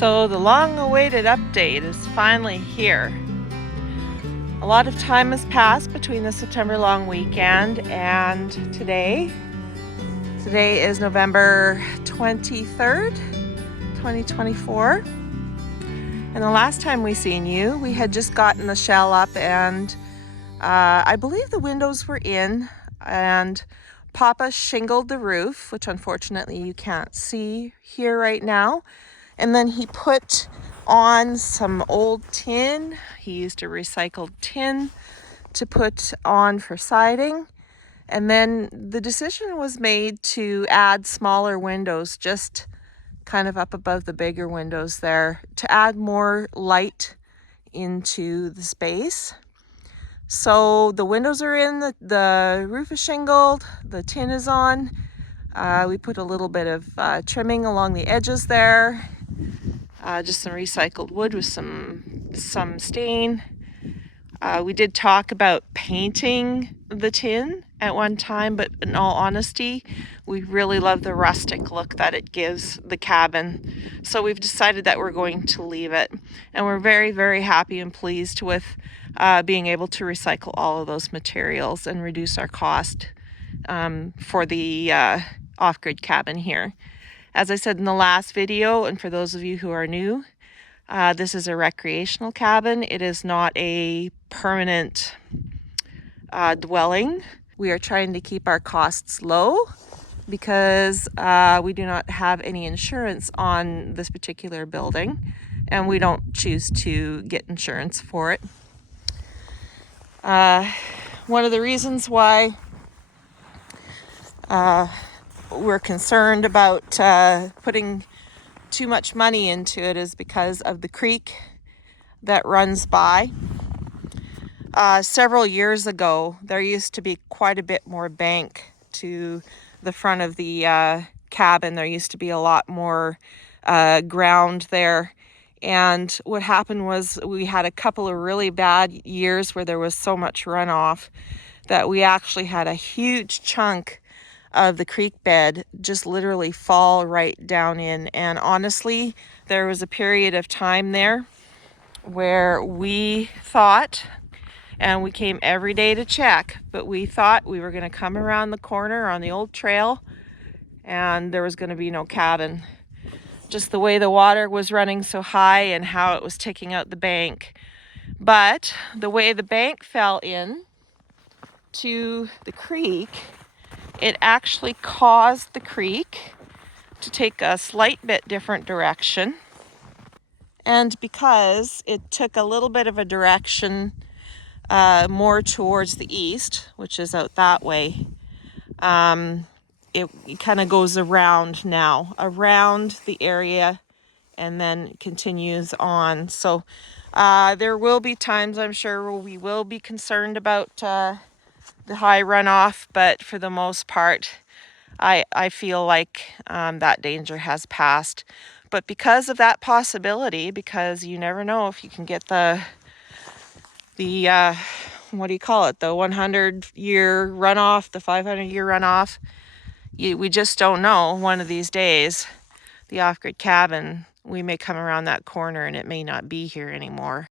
So the long-awaited update is finally here. A lot of time has passed between the September long weekend and today. Today is November 23rd, 2024. And the last time we seen you, we had just gotten the shell up and I believe the windows were in, and Papa shingled the roof, which unfortunately you can't see here right now. And then he put on some old tin. He used a recycled tin to put on for siding. And then the decision was made to add smaller windows, just kind of up above the bigger windows there, to add more light into the space. So the windows are in, the roof is shingled, the tin is on. We put a little bit of trimming along the edges there. Just some recycled wood with some stain. We did talk about painting the tin at one time, but in all honesty, we really love the rustic look that it gives the cabin. So we've decided that we're going to leave it. And we're very, very happy and pleased with being able to recycle all of those materials and reduce our cost for the off-grid cabin here. As I said in the last video, and for those of you who are new, this is a recreational cabin. It is not a permanent dwelling. We are trying to keep our costs low because we do not have any insurance on this particular building, and we don't choose to get insurance for it. One of the reasons why we're concerned about putting too much money into it is because of the creek that runs by. Several years ago, there used to be quite a bit more bank to the front of the cabin. There used to be a lot more ground there. And what happened was we had a couple of really bad years where there was so much runoff that we actually had a huge chunk of the creek bed just literally fall right down in. And honestly, there was a period of time there where we thought, and we came every day to check, but we thought we were going to come around the corner on the old trail and there was going to be no cabin. Just the way the water was running so high and how it was taking out the bank. But the way the bank fell in to the creek, it actually caused the creek to take a slight bit different direction. And because it took a little bit of a direction more towards the east, which is out that way, it kind of goes around now, around the area, and then continues on. So there will be times, I'm sure, where we will be concerned about the high runoff, but for the most part, I feel like that danger has passed. But because of that possibility, because you never know if you can get the what do you call it, the 100-year runoff, the 500-year runoff, we just don't know. One of these days, the off-grid cabin, we may come around that corner and it may not be here anymore.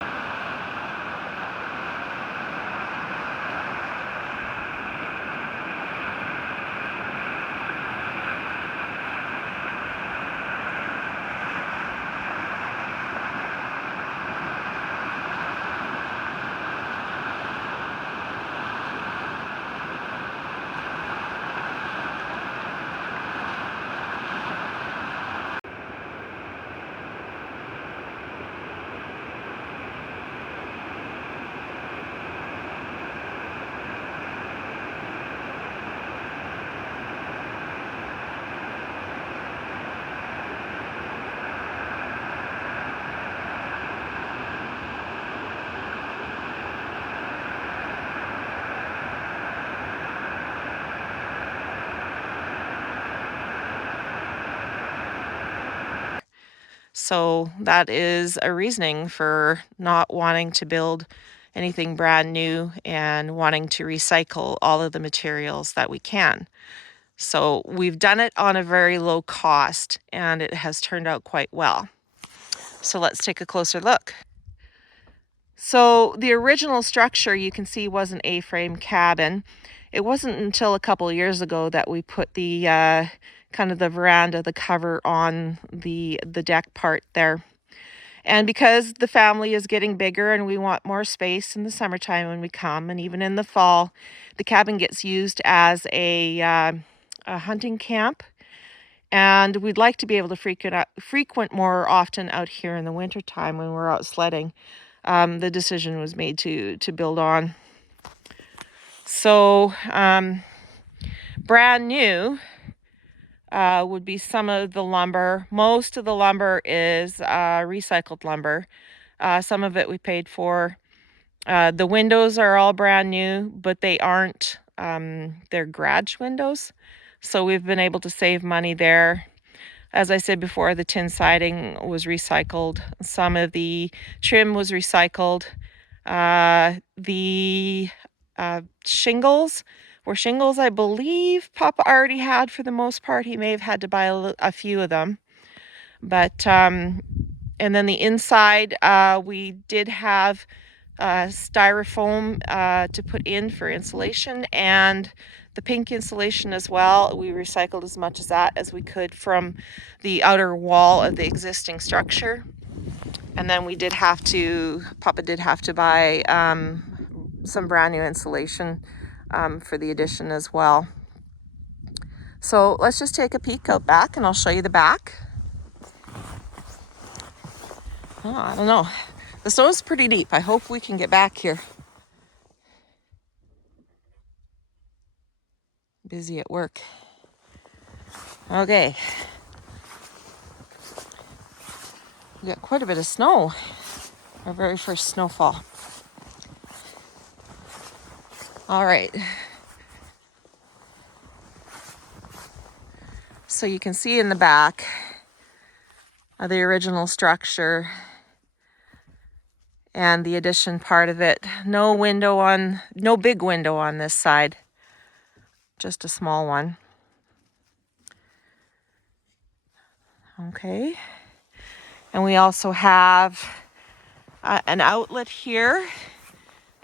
So that is a reasoning for not wanting to build anything brand new and wanting to recycle all of the materials that we can. So we've done it on a very low cost and it has turned out quite well. So let's take a closer look. So the original structure you can see was an A-frame cabin. It wasn't until a couple of years ago that we put the kind of the veranda, the cover on the deck part there. And because the family is getting bigger and we want more space in the summertime when we come, and even in the fall, the cabin gets used as a hunting camp. And we'd like to be able to frequent more often out here in the wintertime when we're out sledding. The decision was made to build on. So brand new would be some of the lumber. Most of the lumber is recycled lumber. Some of it we paid for. The windows are all brand new, but they aren't. They're garage windows. So we've been able to save money there. As I said before, the tin siding was recycled. Some of the trim was recycled. The shingles were shingles I believe Papa already had for the most part. He may have had to buy a few of them. But, and then the inside, we did have styrofoam to put in for insulation, and the pink insulation as well. We recycled as much of that as we could from the outer wall of the existing structure. And then Papa did have to buy some brand new insulation for the addition as well. So let's just take a peek out back and I'll show you the back. Oh, I don't know. The snow is pretty deep. I hope we can get back here. Busy at work. Okay. We got quite a bit of snow. Our very first snowfall. All right. So you can see in the back of the original structure and the addition part of it. No big window on this side. Just a small one. Okay. And we also have an outlet here.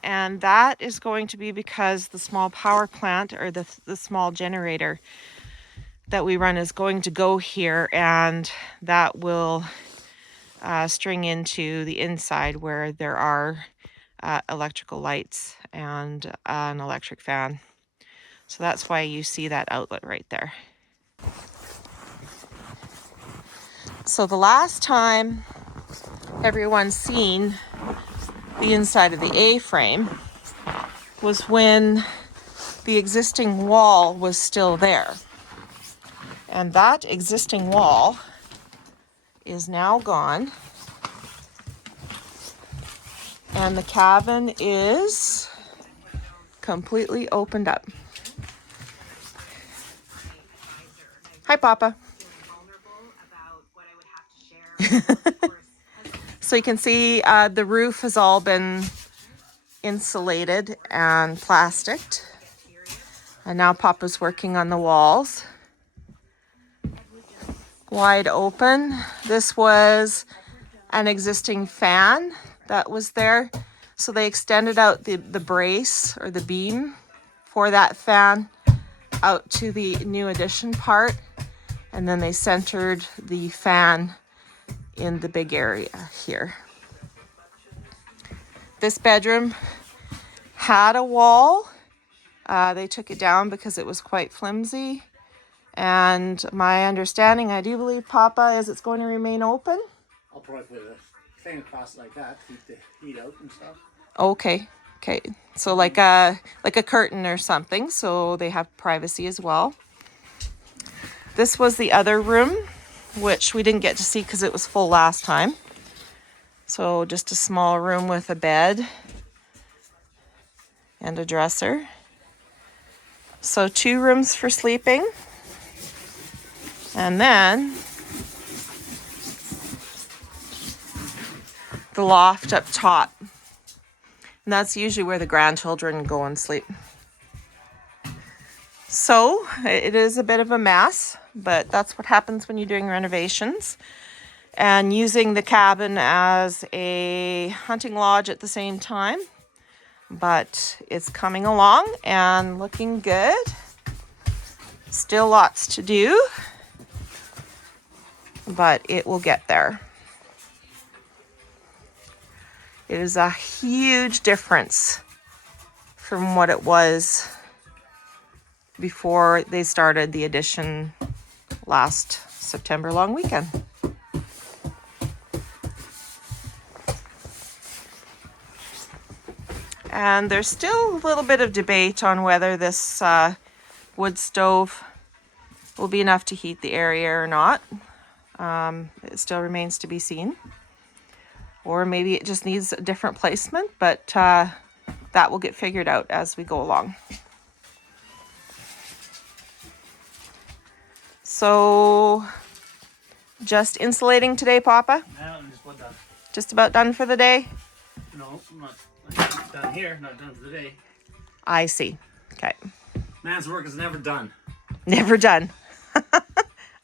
And that is going to be because the small power plant, or the small generator that we run, is going to go here, and that will string into the inside where there are electrical lights and an electric fan. So that's why you see that outlet right there. So the last time everyone's seen the inside of the A-frame was when the existing wall was still there. And that existing wall is now gone. And the cabin is completely opened up. Hi, Papa. So you can see the roof has all been insulated and plasticed. And now Papa's working on the walls. Wide open. This was an existing fan that was there. So they extended out the brace or the beam for that fan out to the new addition part. And then they centered the fan in the big area here. This bedroom had a wall. They took it down because it was quite flimsy. And my understanding, I do believe, Papa, is it's going to remain open. I'll probably put a thing across like that to keep the heat out and stuff. Okay. So like a curtain or something, so they have privacy as well. This was the other room, which we didn't get to see because it was full last time. So just a small room with a bed and a dresser. So 2 rooms for sleeping. And then the loft up top. And that's usually where the grandchildren go and sleep. So it is a bit of a mess, but that's what happens when you're doing renovations. and using the cabin as a hunting lodge at the same time. But it's coming along and looking good. Still lots to do, but it will get there. It is a huge difference from what it was before they started the addition last September long weekend. And there's still a little bit of debate on whether this wood stove will be enough to heat the area or not. It still remains to be seen. Or maybe it just needs a different placement, but that will get figured out as we go along. So, just insulating today, Papa? Yeah, I'm just about done. Just about done for the day? No, I'm not done here, not done for the day. I see. Okay. Man's work is never done. Never done.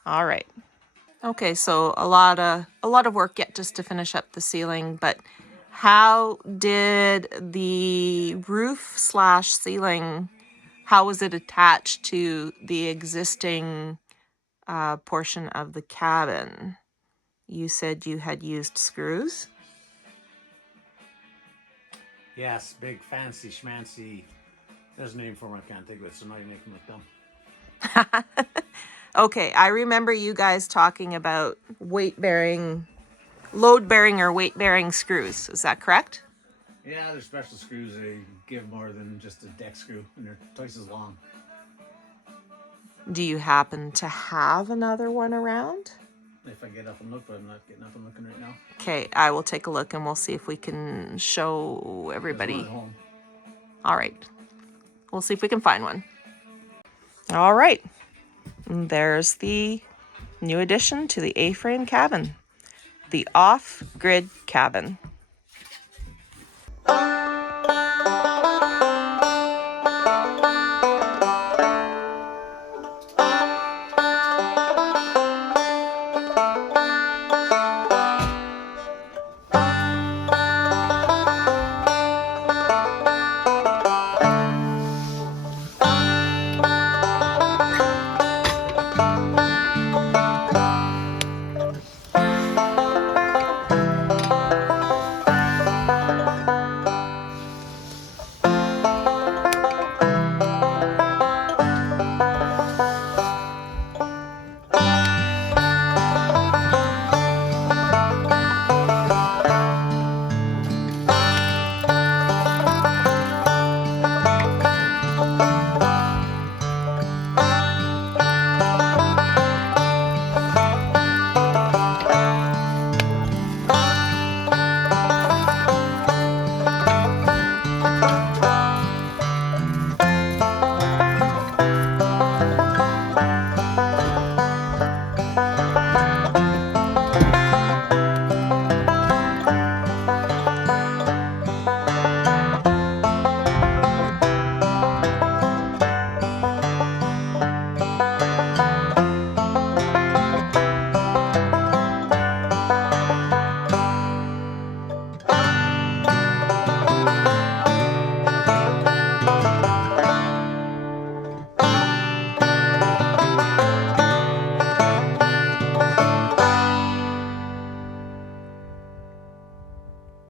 All right. Okay, so a lot of work yet just to finish up the ceiling, but how did the roof / ceiling, how was it attached to the existing portion of the cabin? You said you had used screws? Yes, big fancy schmancy. There's a name for them I can't think of it, so now you make them look dumb. Okay, I remember you guys talking about weight-bearing, load-bearing or weight-bearing screws. Is that correct? Yeah, they're special screws. They give more than just a deck screw, and they're twice as long. Do you happen to have another one around? If I get up and look, but I'm not getting up and looking right now. Okay, I will take a look and we'll see if we can show everybody. There's one at home. All right. We'll see if we can find one. All right. There's the new addition to the A-frame cabin, the off-grid cabin.